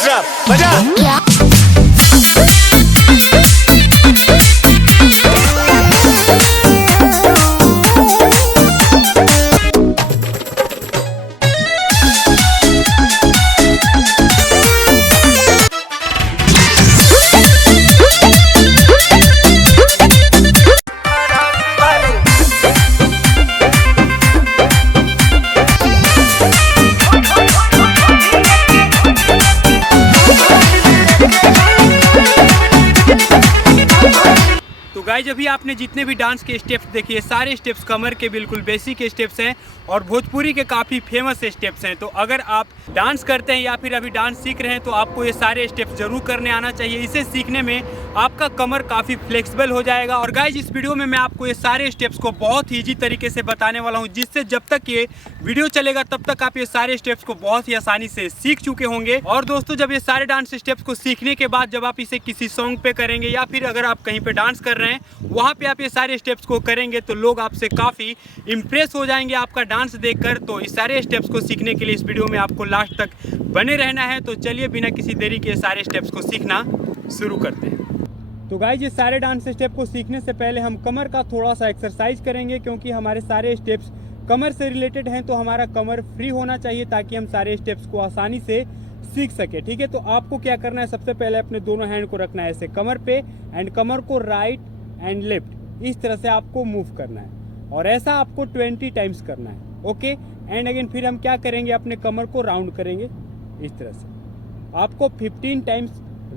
बैस drop बजा। तो guys अभी आपने जितने भी डांस के स्टेप्स देखे सारे स्टेप्स कमर के बिल्कुल बेसिक स्टेप्स हैं और भोजपुरी के काफ़ी फेमस स्टेप्स हैं। तो अगर आप डांस करते हैं या फिर अभी डांस सीख रहे हैं तो आपको ये सारे स्टेप्स जरूर करने आना चाहिए। इसे सीखने में आपका कमर काफ़ी फ्लेक्सिबल हो जाएगा। और गाइज इस वीडियो में मैं आपको ये सारे स्टेप्स को बहुत ही ईजी तरीके से बताने वाला हूँ, जिससे जब तक ये वीडियो चलेगा तब तक आप ये सारे स्टेप्स को बहुत ही आसानी से सीख चुके होंगे। और दोस्तों जब ये सारे डांस स्टेप्स को सीखने के बाद जब आप इसे किसी सॉन्ग पे करेंगे या फिर अगर आप कहीं पे डांस कर रहे हैं वहाँ पे आप ये सारे स्टेप्स को करेंगे तो लोग आपसे काफ़ी इम्प्रेस हो जाएंगे आपका डांस देखकर। तो इस सारे स्टेप्स को सीखने के लिए इस वीडियो में आपको लास्ट तक बने रहना है। तो चलिए बिना किसी देरी के सारे स्टेप्स को सीखना शुरू करते हैं। तो गाइस ये सारे डांस स्टेप को सीखने से पहले हम कमर का थोड़ा सा एक्सरसाइज करेंगे, क्योंकि हमारे सारे स्टेप्स कमर से रिलेटेड हैं। तो हमारा कमर फ्री होना चाहिए ताकि हम सारे स्टेप्स को आसानी से सीख सके। ठीक है, तो आपको क्या करना है, सबसे पहले अपने दोनों हैंड को रखना है ऐसे कमर पे एंड कमर को राइट एंड लेफ्ट इस तरह से आपको मूव करना है और ऐसा आपको 20 टाइम्स करना है। ओके एंड अगेन फिर हम क्या करेंगे, अपने कमर को राउंड करेंगे इस तरह से। आपको 15 टाइम्स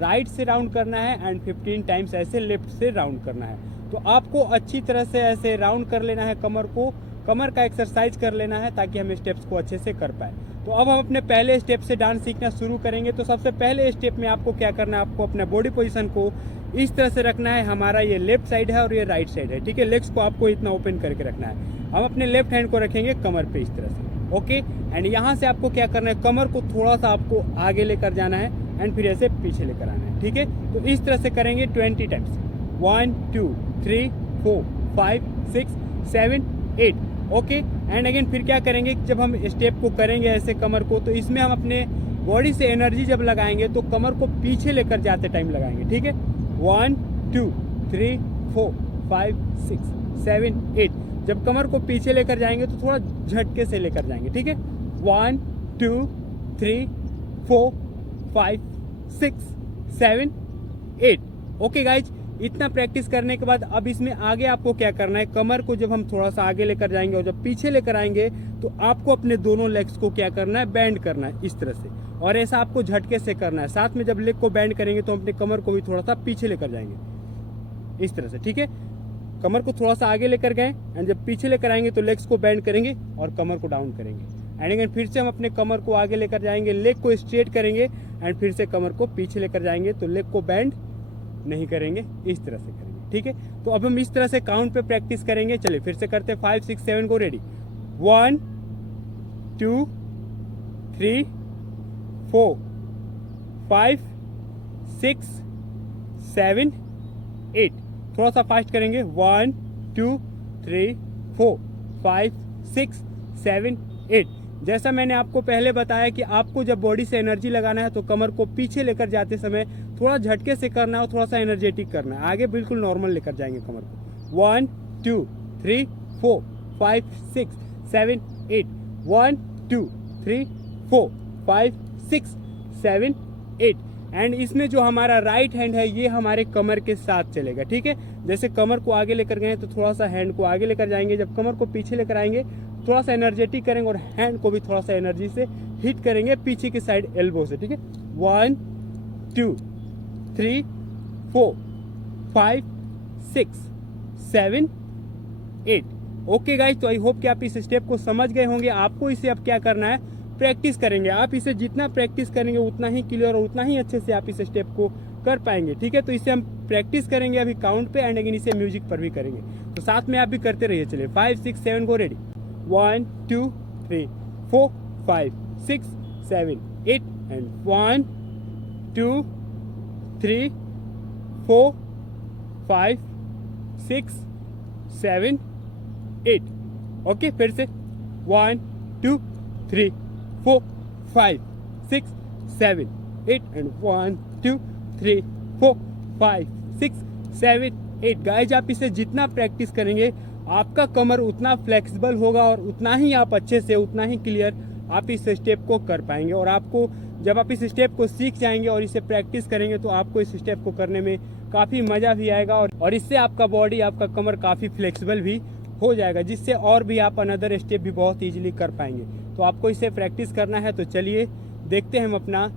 राइट से राउंड करना है एंड 15 टाइम्स ऐसे लेफ्ट से राउंड करना है। तो आपको अच्छी तरह से ऐसे राउंड कर लेना है कमर को, कमर का एक्सरसाइज कर लेना है ताकि हम स्टेप्स को अच्छे से कर पाए। तो अब हम अपने पहले स्टेप से डांस सीखना शुरू करेंगे। तो सबसे पहले स्टेप में आपको क्या करना है, आपको अपना बॉडी पोजीशन को इस तरह से रखना है। हमारा ये लेफ्ट साइड है और ये राइट साइड है। ठीक है, लेग्स को आपको इतना ओपन करके रखना है। हम अपने लेफ्ट हैंड को रखेंगे कमर पे इस तरह से। ओके एंड यहाँ से आपको क्या करना है, कमर को थोड़ा सा आपको आगे लेकर जाना है एंड फिर ऐसे पीछे लेकर आना है। ठीक है, तो इस तरह से करेंगे 20 टाइम्स। 1 2 3 4 5 6 7 8। ओके एंड अगेन फिर क्या करेंगे, जब हम स्टेप को करेंगे ऐसे कमर को, तो इसमें हम अपने बॉडी से एनर्जी जब लगाएंगे तो कमर को पीछे लेकर जाते टाइम लगाएंगे। ठीक है, 1 2 3 4 5 6 7 8। जब कमर को पीछे लेकर जाएंगे तो थोड़ा झटके से लेकर जाएंगे। ठीक है, 1 2 3 4 5 6 7 8। ओके गाइज, इतना प्रैक्टिस करने के बाद अब इसमें आगे आपको क्या करना है, कमर को जब हम थोड़ा सा आगे लेकर जाएंगे और जब पीछे लेकर आएंगे तो आपको अपने दोनों लेग्स को क्या करना है, बेंड करना है इस तरह से। और ऐसा आपको झटके से करना है। साथ में जब लेग को बेंड करेंगे तो अपने कमर को भी थोड़ा सा पीछे लेकर जाएंगे इस तरह से। ठीक है, कमर को थोड़ा सा आगे लेकर गए एंड जब पीछे लेकर आएंगे तो लेग्स को बेंड करेंगे और कमर को डाउन करेंगे एंड अगेन फिर से हम अपने कमर को आगे लेकर जाएंगे, लेग को स्ट्रेट करेंगे एंड फिर से कमर को पीछे लेकर जाएंगे तो लेग को बेंड नहीं करेंगे, इस तरह से करेंगे। ठीक है, तो अब हम इस तरह से काउंट पे प्रैक्टिस करेंगे। चलिए फिर से करते हैं, 5 6 7 को रेडी। 1 2 3 4 5 6 7 8। थोड़ा सा फास्ट करेंगे, 1 2 3 4 5 6 7 8। जैसा मैंने आपको पहले बताया कि आपको जब बॉडी से एनर्जी लगाना है तो कमर को पीछे लेकर जाते समय थोड़ा झटके से करना है और थोड़ा सा एनर्जेटिक करना है। आगे बिल्कुल नॉर्मल लेकर जाएंगे कमर को। 1 2 3 4 5 6 7 8। 1 2 3 4 5 6 7 8। एंड इसमें जो हमारा राइट हैंड है ये हमारे कमर के साथ चलेगा। ठीक है, जैसे कमर को आगे लेकर गए तो थोड़ा सा हैंड को आगे लेकर जाएंगे, जब कमर को पीछे लेकर आएंगे थोड़ा सा एनर्जेटिक करेंगे और हैंड को भी थोड़ा सा एनर्जी से हिट करेंगे पीछे की साइड एल्बो से। ठीक है, 1 2 3 4 5 6 7 8। ओके गाइज, तो आई होप कि आप इस स्टेप को समझ गए होंगे। आपको इसे अब क्या करना है, प्रैक्टिस करेंगे। आप इसे जितना प्रैक्टिस करेंगे उतना ही क्लियर और उतना ही अच्छे से आप इस स्टेप को कर पाएंगे। ठीक है, तो इसे हम प्रैक्टिस करेंगे अभी काउंट पे एंड अगेन इसे म्यूजिक पर भी करेंगे। तो साथ में आप भी करते रहिए। चलिए 5 6 7 को रेडी। 1 2 3 4 5 6 7 8 एंड 1 2 3 4 5 6 7 8। ओके, फिर से 1 2 3 4 5 6 7 8 एंड 1 2 3 4 5 6 7 8। गाइज आप इसे जितना प्रैक्टिस करेंगे आपका कमर उतना फ्लेक्सिबल होगा और उतना ही आप अच्छे से उतना ही क्लियर आप इस स्टेप को कर पाएंगे। और आपको जब आप इस स्टेप को सीख जाएंगे और इसे प्रैक्टिस करेंगे तो आपको इस स्टेप को करने में काफ़ी मज़ा भी आएगा और इससे आपका बॉडी आपका कमर काफ़ी फ्लेक्सिबल भी हो जाएगा, जिससे और भी आप अनदर स्टेप भी बहुत ईजिली कर पाएंगे। तो आपको इसे प्रैक्टिस करना है, तो चलिए देखते हैं हम अपना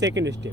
सेकेंड स्टेप।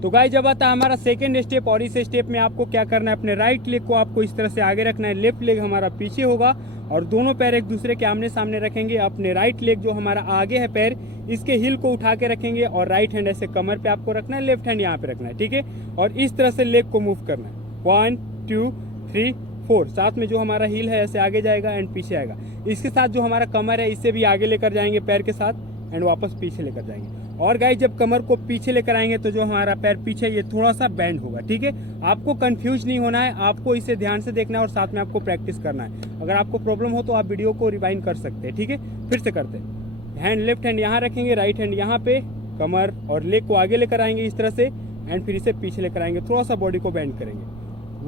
तो गाइस जब आता है हमारा सेकेंड स्टेप, और इस स्टेप में आपको क्या करना है, अपने राइट लेग को आपको इस तरह से आगे रखना है, लेफ्ट लेग हमारा पीछे होगा और दोनों पैर एक दूसरे के आमने सामने रखेंगे। अपने राइट लेग जो हमारा आगे है पैर, इसके हिल को उठा के रखेंगे और राइट हैंड ऐसे कमर पे आपको रखना है, लेफ्ट हैंड यहाँ पे रखना है, ठीक है। और इस तरह से लेग को मूव करना है 1 2 3 4। साथ में जो हमारा हिल है ऐसे आगे जाएगा एंड पीछे आएगा। इसके साथ जो हमारा कमर है इसे भी आगे लेकर जाएंगे पैर के साथ एंड वापस पीछे लेकर जाएंगे। और गाइस जब कमर को पीछे लेकर आएंगे तो जो हमारा पैर पीछे ये थोड़ा सा बैंड होगा, ठीक है। आपको कंफ्यूज नहीं होना है, आपको इसे ध्यान से देखना है और साथ में आपको प्रैक्टिस करना है। अगर आपको प्रॉब्लम हो तो आप वीडियो को रिवाइंड कर सकते हैं, ठीक है। फिर से करते हैं, हैंड लेफ्ट हैंड यहाँ रखेंगे, राइट हैंड यहाँ पे, कमर और लेग को आगे लेकर आएंगे इस तरह से एंड फिर इसे पीछे लेकर आएंगे, थोड़ा सा बॉडी को बेंड करेंगे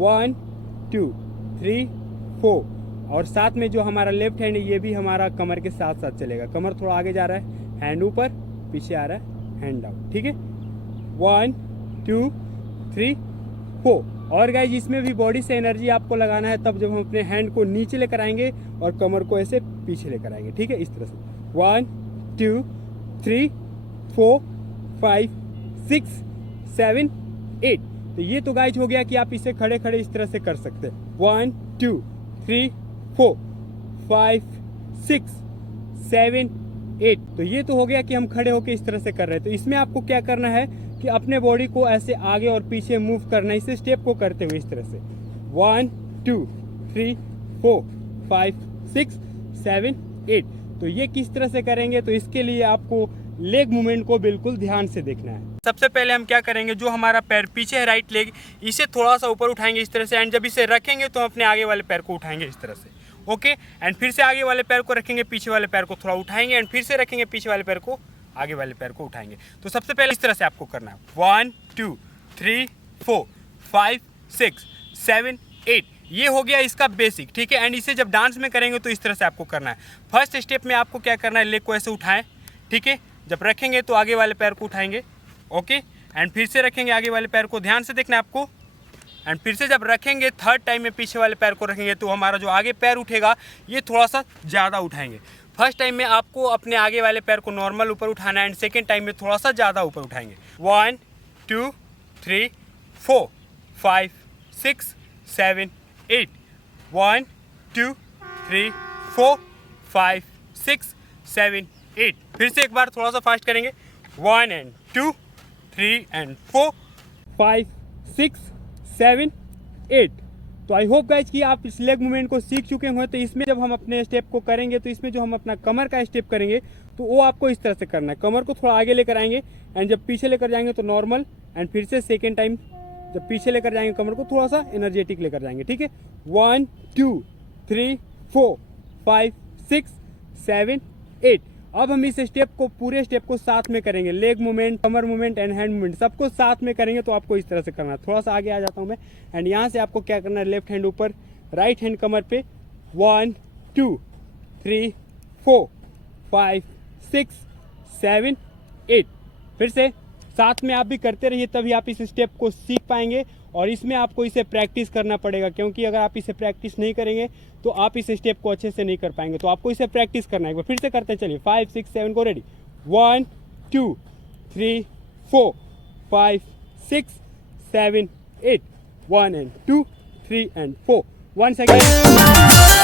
1 2 3 4। और साथ में जो हमारा लेफ्ट हैंड है ये भी हमारा कमर के साथ साथ चलेगा। कमर थोड़ा आगे जा रहा है, हैंड ऊपर, पीछे आ रहा है, हैंड डाउन, ठीक है। 1 2 3 4। और गाइस इसमें भी बॉडी से एनर्जी आपको लगाना है, तब जब हम अपने हैंड को नीचे लेकर आएंगे और कमर को ऐसे पीछे लेकर आएंगे, ठीक है, इस तरह से 1 2 3 4 5 6 7 8। तो ये तो गाइस हो गया कि आप इसे खड़े खड़े इस तरह से कर सकते हैं 1 2 3 4 5 6 7 8। तो ये तो हो गया कि हम खड़े होकर इस तरह से कर रहे हैं। तो इसमें आपको क्या करना है कि अपने बॉडी को ऐसे आगे और पीछे मूव करना है, इस स्टेप को करते हुए इस तरह से 1 2 3 4 5 6 7 8। तो ये किस तरह से करेंगे, तो इसके लिए आपको लेग मूवमेंट को बिल्कुल ध्यान से देखना है। सबसे पहले हम क्या करेंगे, जो हमारा पैर पीछे है राइट लेग, इसे थोड़ा सा ऊपर उठाएंगे इस तरह से एंड जब इसे रखेंगे तो अपने आगे वाले पैर को उठाएंगे इस तरह से, ओके। एंड फिर से आगे वाले पैर को रखेंगे, पीछे वाले पैर को थोड़ा उठाएंगे एंड फिर से रखेंगे, पीछे वाले पैर को आगे वाले पैर को उठाएंगे। तो सबसे पहले इस तरह से आपको करना है 1 2 3 4 5 6 7 8। ये हो गया इसका बेसिक, ठीक है। एंड इसे जब डांस में करेंगे तो इस तरह से आपको करना है। फर्स्ट स्टेप में आपको क्या करना है, लेग को ऐसे उठाएं, ठीक है। जब रखेंगे तो आगे वाले पैर को उठाएंगे, ओके। एंड फिर से रखेंगे आगे वाले पैर को, ध्यान से देखना है आपको। एंड फिर से जब रखेंगे थर्ड टाइम में पीछे वाले पैर को रखेंगे तो हमारा जो आगे पैर उठेगा ये थोड़ा सा ज़्यादा उठाएंगे। फर्स्ट टाइम में आपको अपने आगे वाले पैर को नॉर्मल ऊपर उठाना है एंड सेकेंड टाइम में थोड़ा सा ज़्यादा ऊपर उठाएंगे 1 2 3 4 5 6 7 8 1 2 3 4 5 6 7 8। फिर से एक बार थोड़ा सा फास्ट करेंगे 1 एंड 2 3 एंड 4 5 6 7 8। तो आई होप गाइज कि आप इस लेग मूवमेंट को सीख चुके हों। तो इसमें जब हम अपने स्टेप को करेंगे तो इसमें जो हम अपना कमर का स्टेप करेंगे तो वो आपको इस तरह से करना है, कमर को थोड़ा आगे लेकर आएंगे एंड जब पीछे लेकर जाएंगे तो नॉर्मल एंड फिर से सेकेंड टाइम जब पीछे लेकर जाएंगे कमर को थोड़ा सा एनर्जेटिक लेकर जाएंगे, ठीक है। 1 2 3 4 5 6 7 8। अब हम इस स्टेप को पूरे स्टेप को साथ में करेंगे, leg movement, Qamar movement and hand movement सबको साथ में करेंगे। तो आपको इस तरह से करना है, थोड़ा सा आगे आ जाता हूँ मैं एंड यहाँ से आपको क्या करना है, लेफ्ट हैंड ऊपर, राइट हैंड कमर पे 1 2 3 4 5 6 7 8। फिर से साथ में आप भी करते रहिए, तभी आप इस स्टेप को सीख पाएंगे। और इसमें आपको इसे प्रैक्टिस करना पड़ेगा, क्योंकि अगर आप इसे प्रैक्टिस नहीं करेंगे तो आप इस स्टेप को अच्छे से नहीं कर पाएंगे। तो आपको इसे प्रैक्टिस करना है। एक बार फिर से करते हैं, चलिए 5 6 7 को ready 1 2 3 4 5 6 7 8 1 and 2 3 and 4। Once again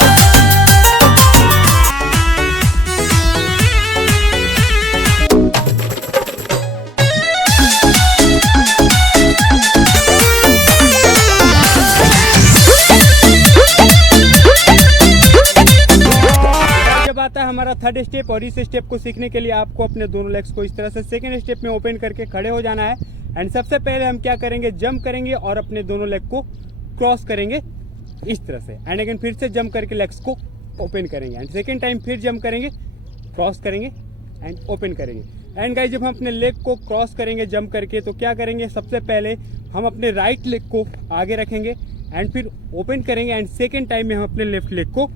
आता है हमारा थर्ड स्टेप। और इस स्टेप को सीखने के लिए आपको अपने दोनों लेग्स को इस तरह से सेकंड स्टेप में ओपन करके खड़े हो जाना है। एंड सबसे पहले हम क्या करेंगे, जंप करेंगे और अपने दोनों लेग को क्रॉस करेंगे इस तरह से। एंड अगेन फिर से जंप करके लेग्स को ओपन करेंगे एंड सेकेंड टाइम फिर जंप करेंगे, क्रॉस करेंगे एंड ओपन करेंगे। एंड गाइस जब हम अपने लेग को क्रॉस करेंगे जंप करके तो क्या करेंगे, सबसे पहले हम अपने राइट लेग को आगे रखेंगे एंड फिर ओपन करेंगे एंड सेकेंड टाइम में हम अपने लेफ्ट लेग को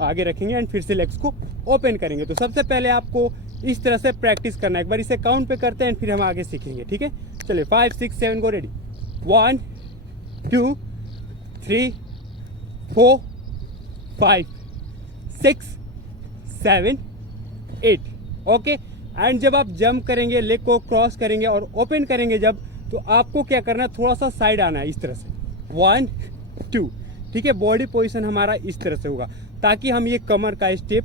आगे रखेंगे एंड फिर से लेग्स को ओपन करेंगे। तो सबसे पहले आपको इस तरह से प्रैक्टिस करना है। एक बार इसे काउंट पे करते हैं फिर हम आगे सीखेंगे, ठीक है। चलिए 5 6 7 गो, रेडी। 1 2 3 4 5 6 7 8 ओके। एंड जब आप जंप करेंगे, लेग को क्रॉस करेंगे और ओपन करेंगे जब, तो आपको क्या करना है, थोड़ा सा साइड आना है इस तरह से। 1 2, ठीक है। बॉडी पोजीशन हमारा इस तरह से होगा ताकि हम ये कमर का स्टेप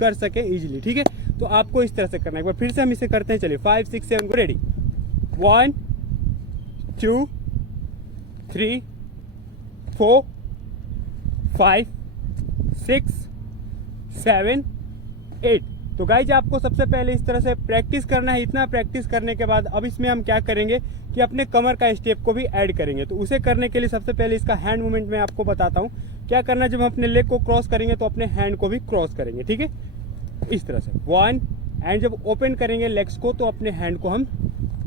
कर सके इजीली, ठीक है। तो आपको इस तरह से करना है। एक बार फिर से हम इसे करते हैं, चलिए 5 6 7 गो, रेडी। 1 2 3 4 5 6 7 8। तो गाइज आपको सबसे पहले इस तरह से प्रैक्टिस करना है। इतना प्रैक्टिस करने के बाद अब इसमें हम क्या करेंगे कि अपने कमर का स्टेप को भी ऐड करेंगे। तो उसे करने के लिए सबसे पहले इसका हैंड मूवमेंट मैं आपको बताता हूँ क्या करना है। जब हम अपने लेग को क्रॉस करेंगे तो अपने हैंड को भी क्रॉस करेंगे, ठीक है, इस तरह से 1। एंड जब ओपन करेंगे लेग्स को तो अपने हैंड को हम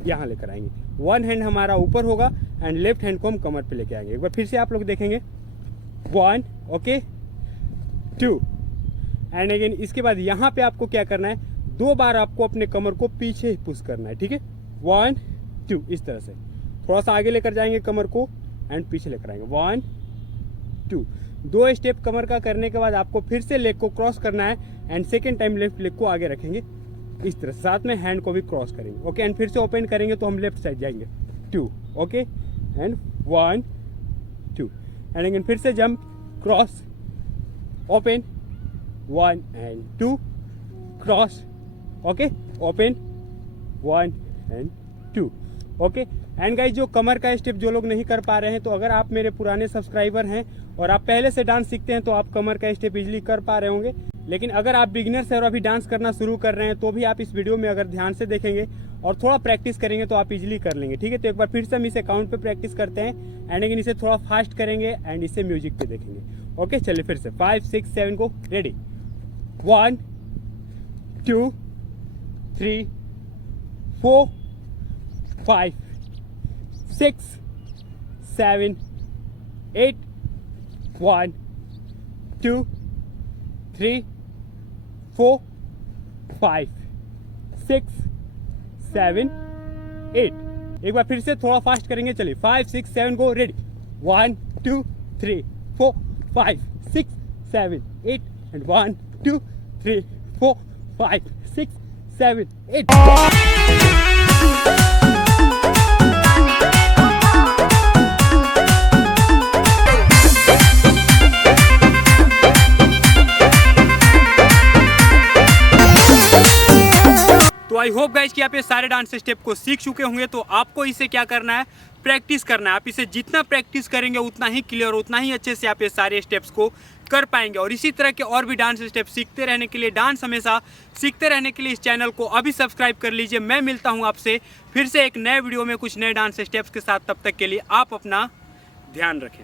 यहाँ लेकर आएंगे। 1 हैंड हमारा ऊपर होगा एंड लेफ्ट हैंड को हम कमर पे लेके आएंगे। एक बार फिर से आप लोग देखेंगे, 1 ओके 2 एंड अगेन इसके बाद यहाँ पे आपको क्या करना है, 2 बार आपको अपने कमर को पीछे पुश करना है, ठीक है। 1 2 इस तरह से थोड़ा सा आगे लेकर जाएंगे कमर को एंड पीछे लेकर आएंगे। 1 2, 2 स्टेप कमर का करने के बाद आपको फिर से लेग को क्रॉस करना है and second time left leg को आगे रखेंगे इस तरह, साथ में हैंड को भी क्रॉस करेंगे, ओके। एंड फिर से ओपन करेंगे तो हम लेफ्ट साइड जाएंगे, 2 ओके एंड 1 2 एंड अगेन फिर से jump, cross, open, 1 and 2, cross, okay, open, 1 and 2 okay. And guys जो कमर का स्टेप जो लोग नहीं कर पा रहे हैं, तो अगर आप मेरे पुराने सब्सक्राइबर हैं और आप पहले से डांस सीखते हैं तो आप कमर का स्टेप इजीली कर पा रहे होंगे। लेकिन अगर आप बिगिनर्स हैं और अभी डांस करना शुरू कर रहे हैं तो भी आप इस वीडियो में अगर ध्यान से देखेंगे और थोड़ा प्रैक्टिस करेंगे तो आप इजीली कर लेंगे, ठीक है। तो एक बार फिर से हम इसे काउंट पे प्रैक्टिस करते हैं एंड अगेन इसे थोड़ा फास्ट करेंगे एंड इसे म्यूजिक पे देखेंगे, ओके। चलिए फिर से 5 6 7 को, रेडी। 1 2 3 4 5 6 7 8 1 2 3 4 5 6 7 8। एक बार फिर से थोड़ा फास्ट करेंगे, चलिए 5 6 7 को, रेडी। 1 2 3 4 5 6 7 8 एंड 1 2 3 4 5 6 7 8। तो आई होप गाइज कि आप ये सारे डांस स्टेप को सीख चुके होंगे। तो आपको इसे क्या करना है, प्रैक्टिस करना है। आप इसे जितना प्रैक्टिस करेंगे उतना ही क्लियर, उतना ही अच्छे से आप ये सारे स्टेप्स को कर पाएंगे। और इसी तरह के और भी डांस स्टेप सीखते रहने के लिए, डांस हमेशा सीखते रहने के लिए इस चैनल को अभी सब्सक्राइब कर लीजिए। मैं मिलता हूँ आपसे फिर से एक नए वीडियो में कुछ नए डांस स्टेप्स के साथ। तब तक के लिए आप अपना ध्यान रखें।